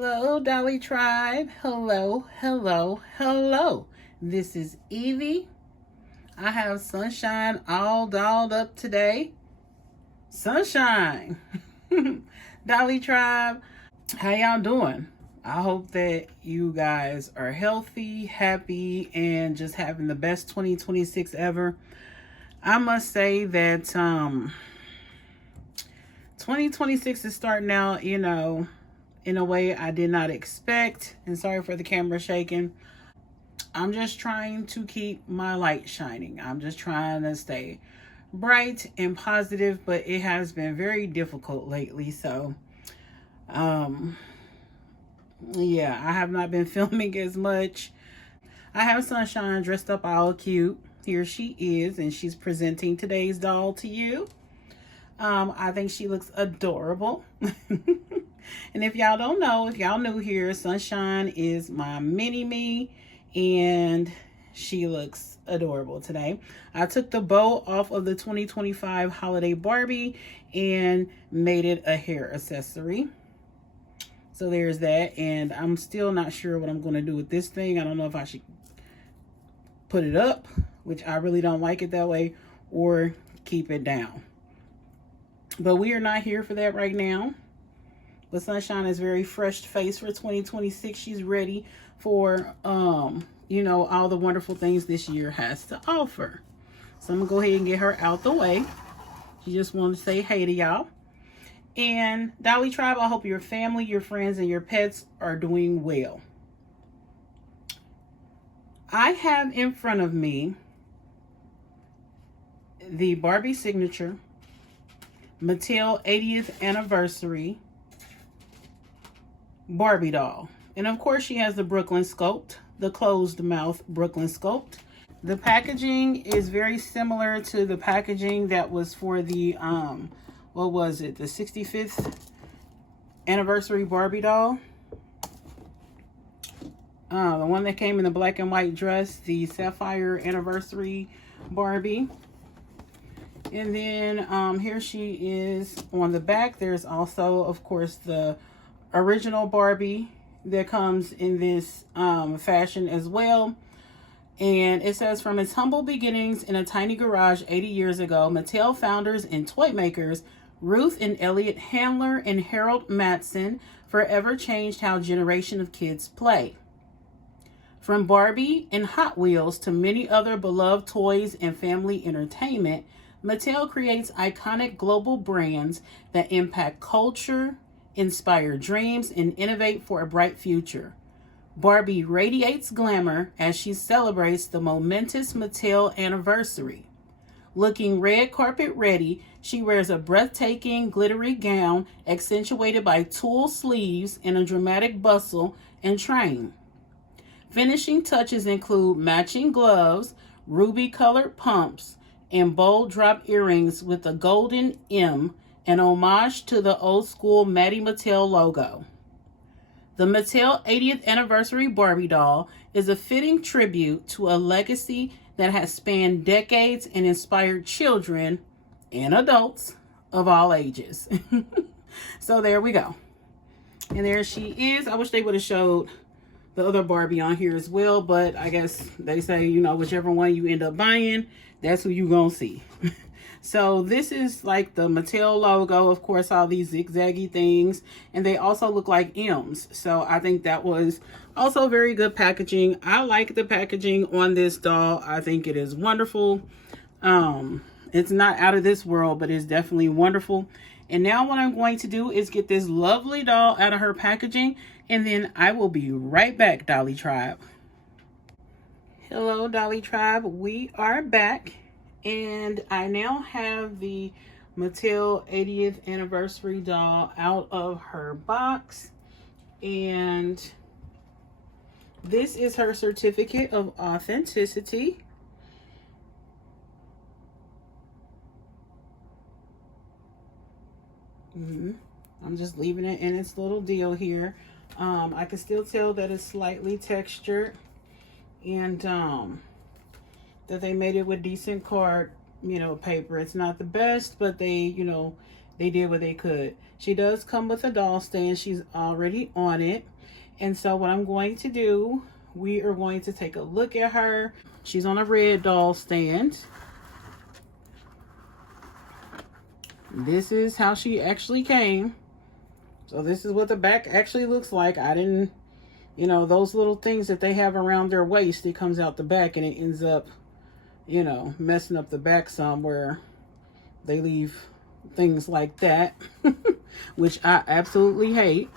Hello, Dolly Tribe. Hello, hello, hello. This is Evie. I have Sunshine all dolled up today. Sunshine. Dolly Tribe, how y'all doing? I hope that you guys are healthy, happy, and just having the best 2026 ever. I must say that 2026 is starting out, in a way I did not expect. And sorry for the camera shaking. I'm just trying to keep my light shining. I'm just trying to stay bright and positive, but it has been very difficult lately. So, yeah, I have not been filming as much. I have Sunshine dressed up all cute. Here she is, and she's presenting today's doll to you. I think she looks adorable. And if y'all don't know, if y'all new here, Sunshine is my mini-me, and she looks adorable today. I took the bow off of the 2025 holiday Barbie and made it a hair accessory. So there's that, and I'm still not sure what I'm going to do with this thing. I don't know if I should put it up, which I really don't like it that way, or keep it down. But we are not here for that right now. But Sunshine is very fresh faced for 2026. She's ready for, all the wonderful things this year has to offer. So I'm going to go ahead and get her out the way. She just wanted to say hey to y'all. And Dolly Tribe, I hope your family, your friends, and your pets are doing well. I have in front of me the Barbie Signature Mattel 80th Anniversary Barbie doll. And of course she has the Brooklyn sculpt, the closed mouth Brooklyn sculpt. The packaging is very similar to the packaging that was for the, what was it? The 65th anniversary Barbie doll. The one that came in the black and white dress, the Sapphire anniversary Barbie. And then here she is on the back. There's also, of course, the original Barbie that comes in this fashion as well. And it says, from its humble beginnings in a tiny garage 80 years ago, Mattel founders and toy makers Ruth and Elliot Handler and Harold Matson forever changed how a generation of kids play. From Barbie and Hot Wheels to many other beloved toys and family entertainment, Mattel creates iconic global brands that impact culture, inspire dreams, and innovate for a bright future. Barbie radiates glamour as she celebrates the momentous Mattel anniversary. Looking red carpet ready, she wears a breathtaking glittery gown accentuated by tulle sleeves and a dramatic bustle and train. Finishing touches include matching gloves, ruby-colored pumps, and bold drop earrings with a golden M, an homage to the old-school Maddie Mattel logo. The Mattel 80th Anniversary Barbie doll is a fitting tribute to a legacy that has spanned decades and inspired children and adults of all ages. So there we go. And there she is. I wish they would have showed the other Barbie on here as well, but I guess they say, whichever one you end up buying, that's who you gonna see. So this is like the Mattel logo, of course, all these zigzaggy things, and they also look like M's. So I think that was also very good packaging. I like the packaging on this doll. I think it is wonderful. It's not out of this world, but it's definitely wonderful. And now what I'm going to do is get this lovely doll out of her packaging, and then I will be right back, Dolly Tribe. Hello, Dolly Tribe. We are back. And I now have the Mattel 80th Anniversary doll out of her box. And this is her certificate of authenticity. I'm just leaving it in its little deal here. I can still tell that it's slightly textured. And that they made it with decent card, paper. It's not the best, but they, they did what they could. She does come with a doll stand. She's already on it. And so what I'm going to do, we are going to take a look at her. She's on a red doll stand. This is how she actually came. So this is what the back actually looks like. I didn't, you know, those little things that they have around their waist, it comes out the back and it ends up, you know, messing up the back some where they leave things like that, which I absolutely hate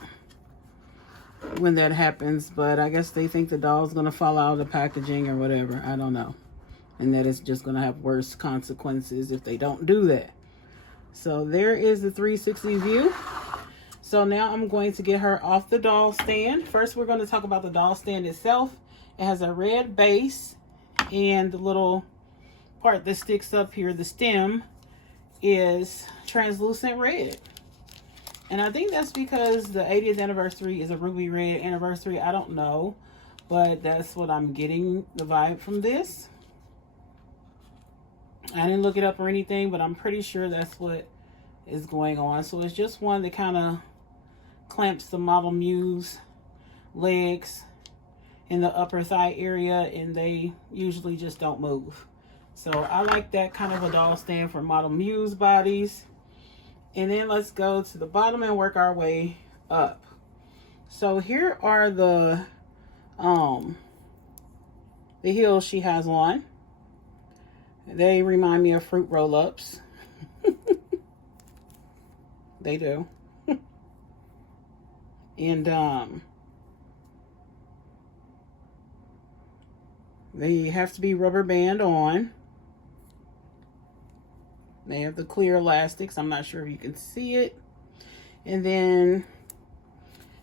when that happens. But I guess they think the doll's going to fall out of the packaging or whatever. I don't know. And that it's just going to have worse consequences if they don't do that. So there is the 360 view. So now I'm going to get her off the doll stand. First, we're going to talk about the doll stand itself. It has a red base, and the little part that sticks up here, the stem, is translucent red. And I think that's because the 80th anniversary is a ruby red anniversary. I don't know, but that's what I'm getting the vibe from this. I didn't look it up or anything, but I'm pretty sure that's what is going on. So it's just one that kind of clamps the Model Muse legs in the upper thigh area, and they usually just don't move. So I like that kind of a doll stand for Model Muse bodies. And then let's go to the bottom and work our way up. So here are the heels she has on. They remind me of fruit roll-ups. They do. And they have to be rubber band on. They have the clear elastics. I'm not sure if you can see it. And then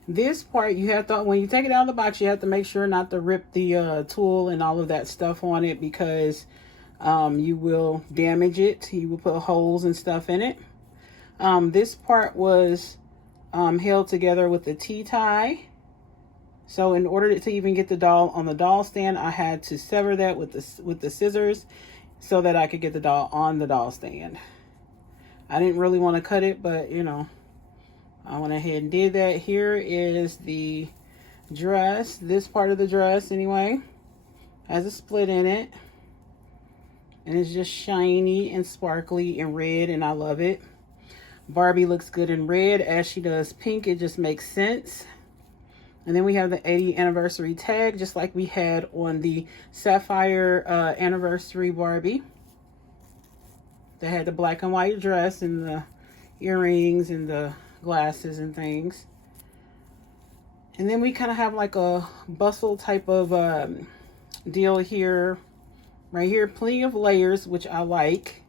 this part, you have to, when you take it out of the box, you have to make sure not to rip the tool and all of that stuff on it, because you will damage it. You will put holes and stuff in it. This part was held together with the T-tie. So in order to even get the doll on the doll stand, I had to sever that with the scissors so that I could get the doll on the doll stand. I didn't really want to cut it, but you know, I went ahead and did that. Here is the dress. This part of the dress anyway has a split in it, and it's just shiny and sparkly and red, and I love it. Barbie looks good in red, as she does pink. It just makes sense. And then we have the 80th anniversary tag, just like we had on the Sapphire anniversary Barbie. They had the black and white dress and the earrings and the glasses and things. And then we kind of have like a bustle type of deal here. Right here, plenty of layers, which I like.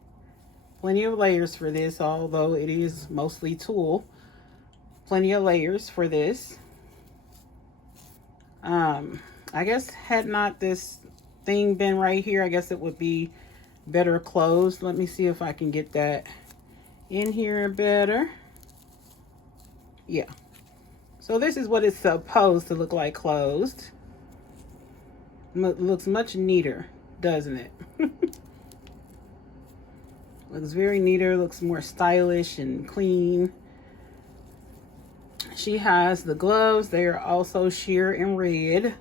Plenty of layers for this, although it is mostly tulle. Plenty of layers for this. I guess had not this thing been right here, I guess it would be better closed. Let me see if I can get that in here better. Yeah. So this is what it's supposed to look like closed. Looks much neater, doesn't it? Looks very neater, looks more stylish and clean. She has the gloves. They are also sheer and red.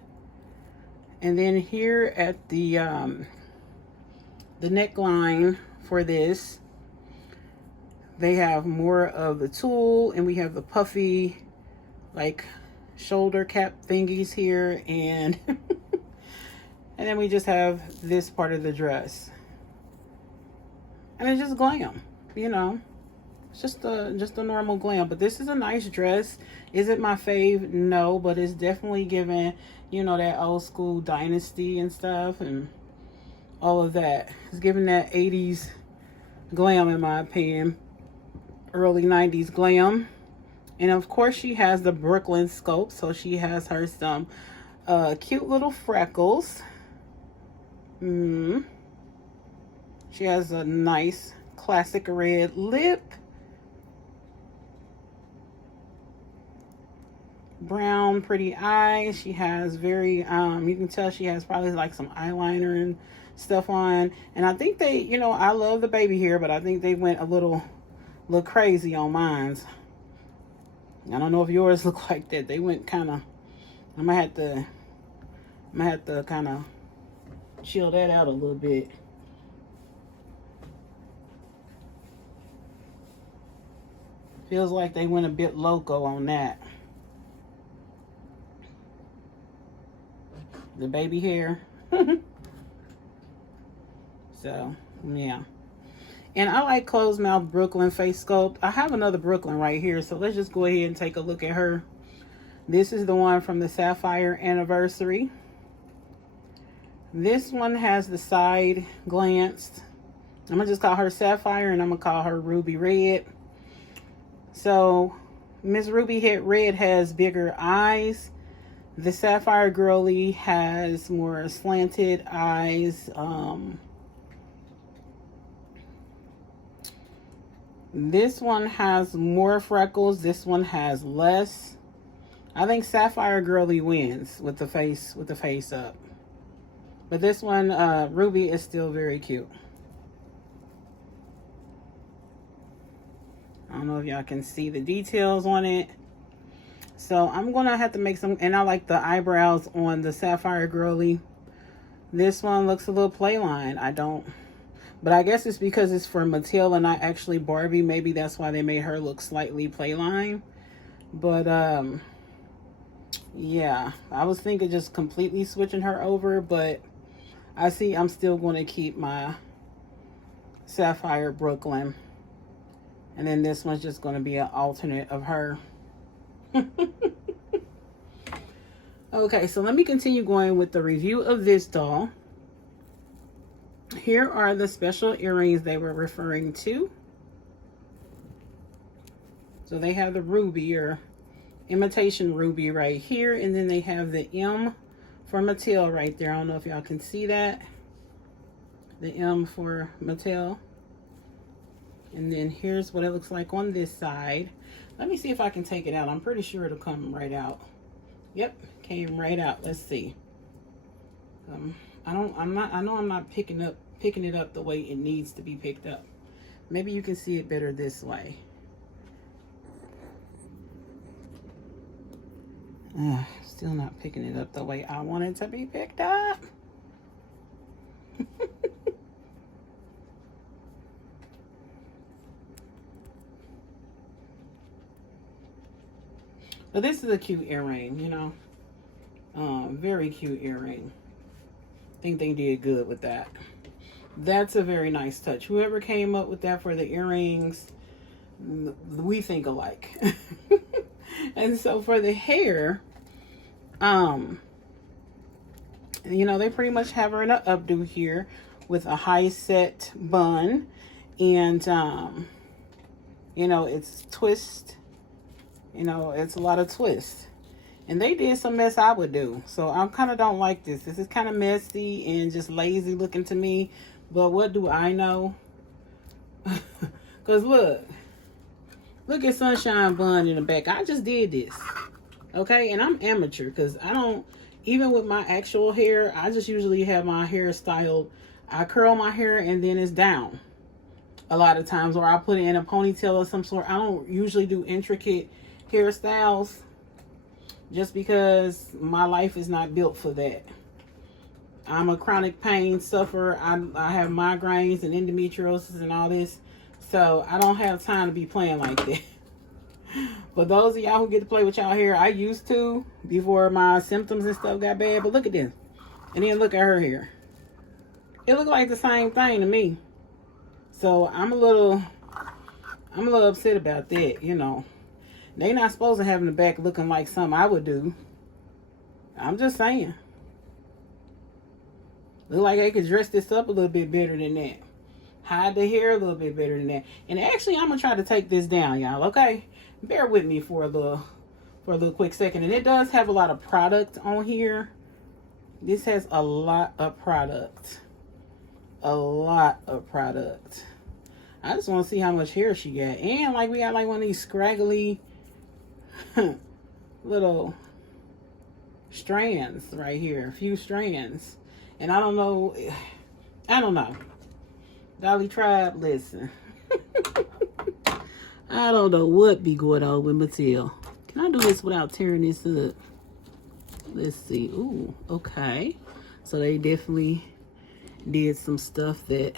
And then here at the neckline for this, they have more of the tulle, and we have the puffy like shoulder cap thingies here, and and then we just have this part of the dress. And it's just glam, you know. It's just a normal glam. But this is a nice dress. Is it my fave? No, but it's definitely giving, you know, that old school dynasty and stuff and all of that. It's giving that 80s glam, in my opinion. Early 90s glam. And of course she has the Brooklyn sculpt, so she has her some cute little freckles. She has a nice classic red lip. Brown pretty eyes. She has very you can tell she has probably like some eyeliner and stuff on. And I think they, you know, I love the baby hair, but I think they went a little look crazy on mine. I don't know if yours look like that. They went kind of, I'm gonna have to kind of chill that out a little bit. Feels like they went a bit loco on that. The baby hair. So, yeah. And I like closed mouth Brooklyn face sculpt. I have another Brooklyn right here, so let's just go ahead and take a look at her. This is the one from the Sapphire Anniversary. This one has the side glanced. I'm going to just call her Sapphire, and I'm going to call her Ruby Red. So, Miss Ruby Red has bigger eyes. The Sapphire Girly has more slanted eyes. This one has more freckles. This one has less. I think Sapphire Girly wins with the face up. But this one, Ruby, is still very cute. I don't know if y'all can see the details on it. So I'm going to have to make some, and I like the eyebrows on the Sapphire Girly. This one looks a little playline. But I guess it's because it's for Mattel and not actually Barbie. Maybe that's why they made her look slightly playline. But, yeah. I was thinking just completely switching her over. But I see I'm still going to keep my Sapphire Brooklyn. And then this one's just going to be an alternate of her. Okay, so let me continue going with the review of this doll. Here are the special earrings they were referring to. So they have the ruby or imitation ruby right here. And then they have the M for Mattel right there. I don't know if y'all can see that. The M for Mattel. And then here's what it looks like on this side. Let me see if I can take it out. I'm pretty sure it'll come right out. Yep, came right out. Let's see. I know I'm not picking it up the way it needs to be picked up. Maybe you can see it better this way. Still not picking it up the way I want it to be picked up. But this is a cute earring, you know. Very cute earring. I think they did good with that. That's a very nice touch. Whoever came up with that for the earrings, we think alike. And so for the hair, you know, they pretty much have her in an updo here with a high set bun. And, you know, it's twist. You know, it's a lot of twists. And they did some mess I would do. So I kind of don't like this. This is kind of messy and just lazy looking to me. But what do I know? Because look at Sunshine Bun in the back. I just did this. Okay, and I'm amateur because I don't, even with my actual hair, I just usually have my hair styled. I curl my hair and then it's down a lot of times. Or I put it in a ponytail of some sort. I don't usually do intricate hairstyles just because my life is not built for that. I'm a chronic pain sufferer. I have migraines and endometriosis and all this. So I don't have time to be playing like that. For those of y'all who get to play with y'all hair, I used to before my symptoms and stuff got bad. But look at this. And then look at her hair. It looked like the same thing to me. So I'm a little upset about that, you know. They not supposed to have in the back looking like something I would do. I'm just saying. Look like they could dress this up a little bit better than that. Hide the hair a little bit better than that. And actually, I'm going to try to take this down, y'all, okay? Bear with me for a little quick second. And it does have a lot of product on here. This has a lot of product. A lot of product. I just want to see how much hair she got. And like we got like one of these scraggly little strands right here. A few strands. And I don't know. Dolly Tribe, listen. I don't know what be going on with Mattel. Can I do this without tearing this up? Let's see. Ooh, okay. So they definitely did some stuff that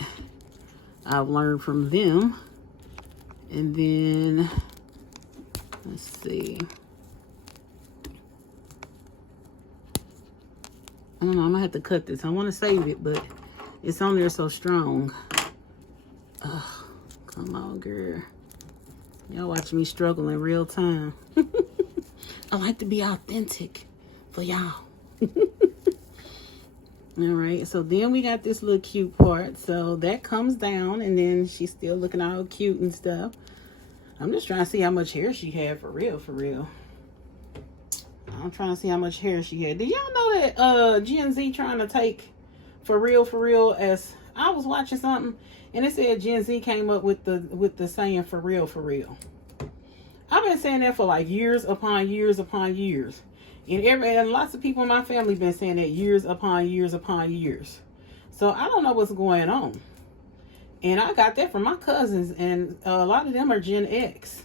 I've learned from them. And then, let's see. I don't know, I'm gonna have to cut this. I want to save it, but it's on there so strong. Ugh, come on, girl. Y'all watch me struggle in real time. I like to be authentic for y'all. All right, so then we got this little cute part. So that comes down, and then she's still looking all cute and stuff. I'm just trying to see how much hair she had for real, for real. I'm trying to see how much hair she had. Did y'all know that Gen Z trying to take for real as I was watching something and it said Gen Z came up with the saying for real. I've been saying that for like years upon years upon years. And lots of people in my family been saying that years upon years upon years. So I don't know what's going on. And I got that from my cousins, and a lot of them are Gen X.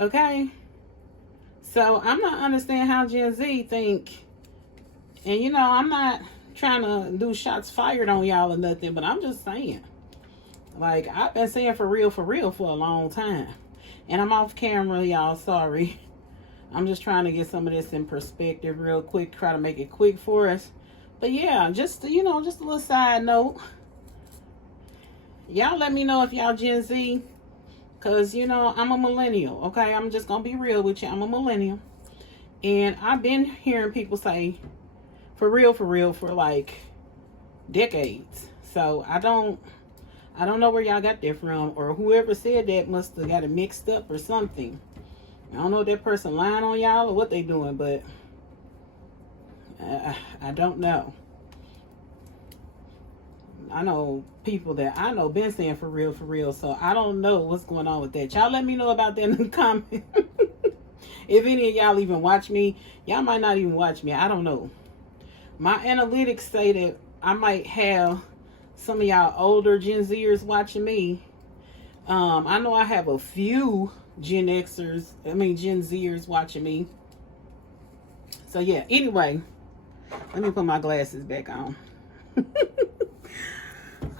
Okay? So I'm not understanding how Gen Z think. And you know, I'm not trying to do shots fired on y'all or nothing, but I'm just saying. Like, I've been saying for real for a long time. And I'm off camera, y'all. Sorry. I'm just trying to get some of this in perspective real quick. Try to make it quick for us. But yeah, just, you know, just a little side note. Y'all let me know if y'all Gen Z. Because, you know, I'm a millennial. Okay, I'm just going to be real with you. I'm a millennial. And I've been hearing people say for real for like decades. So I don't know where y'all got that from. Or whoever said that must have got it mixed up or something. I don't know if that person lying on y'all or what they doing, but I don't know. I know people that I know been saying for real, so I don't know what's going on with that. Y'all let me know about that in the comments. If any of y'all even watch me, y'all might not even watch me. I don't know. My analytics say that I might have some of y'all older Gen Zers watching me. I know I have a few Gen Zers watching me. So yeah, anyway, let me put my glasses back on.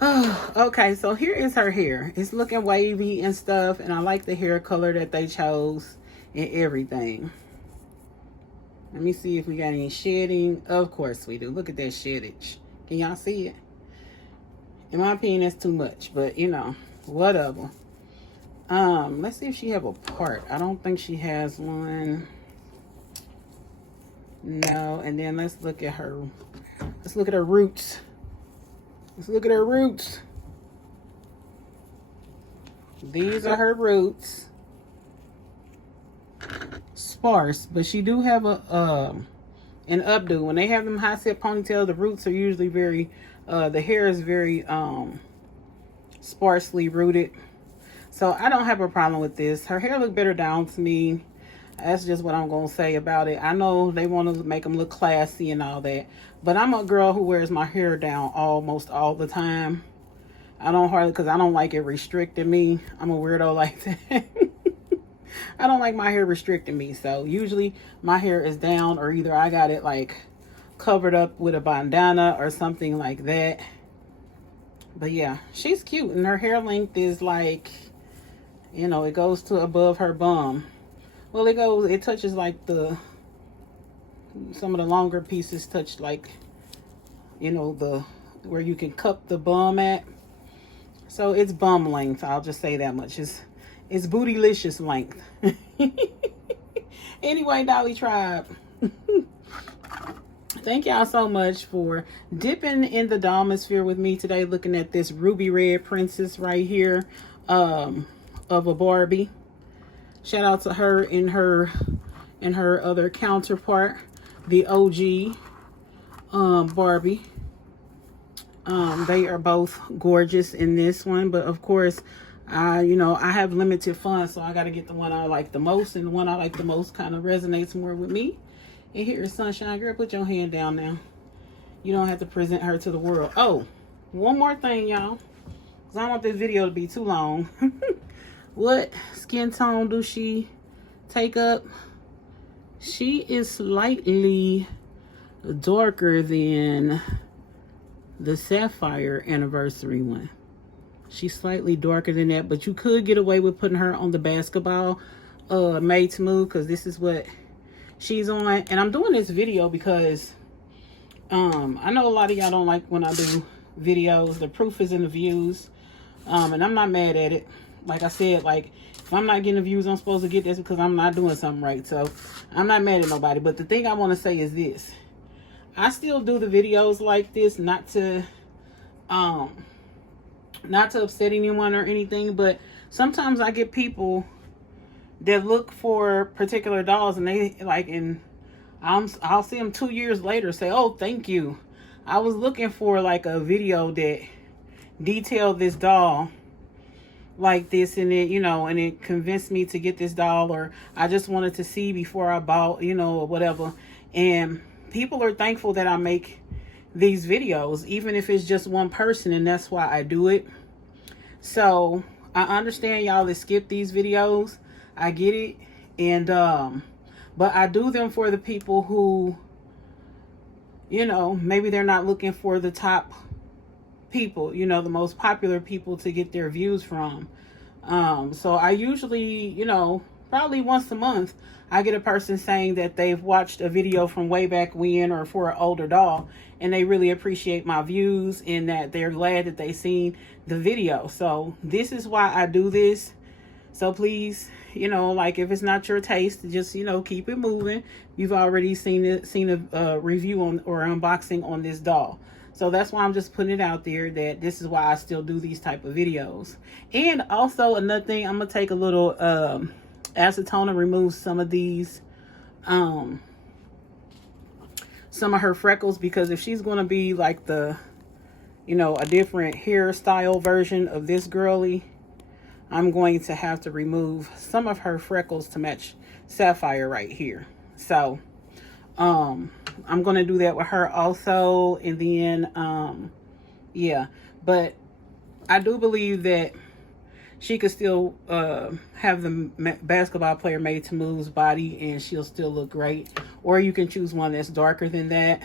Oh, okay, so here is her hair. It's looking wavy and stuff, and I like the hair color that they chose and everything. Let me see if we got any shedding. Of course we do. Look at that sheddage. Can y'all see it? In my opinion, that's too much, but you know, whatever. Let's see if she have a part. I don't think she has one. No, and then let's look at her. Let's look at her roots. Let's look at her roots. These are her roots. Sparse, but she do have a an updo. When they have them high set ponytails, the roots are usually very the hair is very sparsely rooted. So I don't have a problem with this. Her hair look better down to me. That's just what I'm going to say about it. I know they want to make them look classy and all that. But I'm a girl who wears my hair down almost all the time. I don't hardly, because I don't like it restricting me. I'm a weirdo like that. I don't like my hair restricting me. So usually my hair is down, or either I got it like covered up with a bandana or something like that. But yeah, she's cute. And her hair length is like, you know, it goes to above her bum. Well, it touches like some of the longer pieces touch like, you know, where you can cup the bum at. So it's bum length. I'll just say that much. It's bootylicious length. Anyway, Dolly Tribe. Thank y'all so much for dipping in the Dollmosphere with me today, looking at this ruby red princess right here of a Barbie. Shout out to her and her other counterpart, the OG Barbie. They are both gorgeous in this one, but of course, you know, I have limited funds, so I got to get the one I like the most, and the one I like the most kind of resonates more with me. And here is Sunshine. Girl, put your hand down now. You don't have to present her to the world. Oh, one more thing, y'all, because I don't want this video to be too long. What skin tone do she take up? She is slightly darker than the Sapphire Anniversary one. She's slightly darker than that, but you could get away with putting her on the basketball Made to Move, because this is what she's on. And I'm doing this video because I know a lot of y'all don't like when I do videos. The proof is in the views, and I'm not mad at it. Like I said, like, if I'm not getting the views I'm supposed to get, that's because I'm not doing something right. So I'm not mad at nobody. But the thing I want to say is this: I still do the videos like this, not to upset anyone or anything, but sometimes I get people that look for particular dolls, and they like, and I'll see them 2 years later say, "Oh, thank you. I was looking for like a video that detailed this doll like this, and it, you know, and it convinced me to get this doll, or I just wanted to see before I bought, you know, or whatever." And people are thankful that I make these videos, even if it's just one person, and that's why I do it. So I understand y'all that skip these videos. I get it. And but I do them for the people who, you know, maybe they're not looking for the top people, you know, the most popular people to get their views from. So I usually, you know, probably once a month, I get a person saying that they've watched a video from way back when, or for an older doll, and they really appreciate my views and that they're glad that they seen the video. So this is why I do this. So please, you know, like, if it's not your taste, just, you know, keep it moving. You've already seen a review on, or unboxing on this doll. So that's why I'm just putting it out there, that this is why I still do these type of videos. And also another thing, I'm gonna take a little acetone and remove some of these some of her freckles, because if she's going to be like the, you know, a different hairstyle version of this girly, I'm going to have to remove some of her freckles to match Sapphire right here. So I'm going to do that with her also. And then yeah, but I do believe that she could still have the basketball player Made to Move's body, and she'll still look great. Or you can choose one that's darker than that,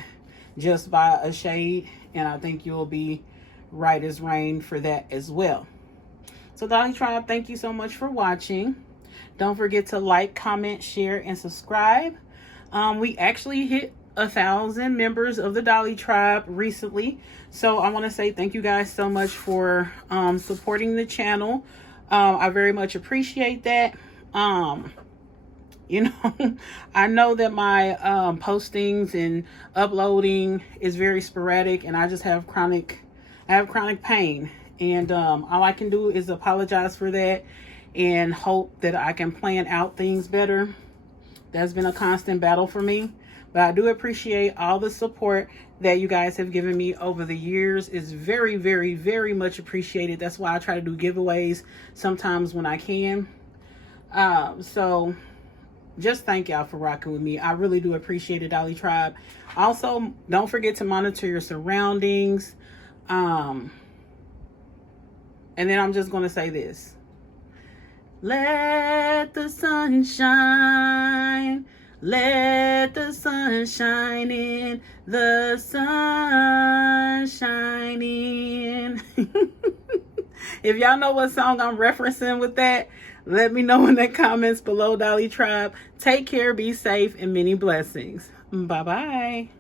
just by a shade, and I think you'll be right as rain for that as well. So Dolly Tribe, thank you so much for watching. Don't forget to like, comment, share, and subscribe. We actually hit 1,000 members of the Dolly Tribe recently, so I want to say thank you guys so much for supporting the channel. I very much appreciate that. You know, I know that my postings and uploading is very sporadic, and I just have chronic pain, and all I can do is apologize for that and hope that I can plan out things better. That's been a constant battle for me, but I do appreciate all the support that you guys have given me over the years. Is very, very, very much appreciated. That's why I try to do giveaways sometimes when I can. So just thank y'all for rocking with me. I really do appreciate it, Dolly Tribe. Also, don't forget to monitor your surroundings. And then I'm just going to say this. Let the sun shine. Let the sun shine in. The sun shine in. If y'all know what song I'm referencing with that, let me know in the comments below, Dolly Tribe. Take care, be safe, and many blessings. Bye-bye.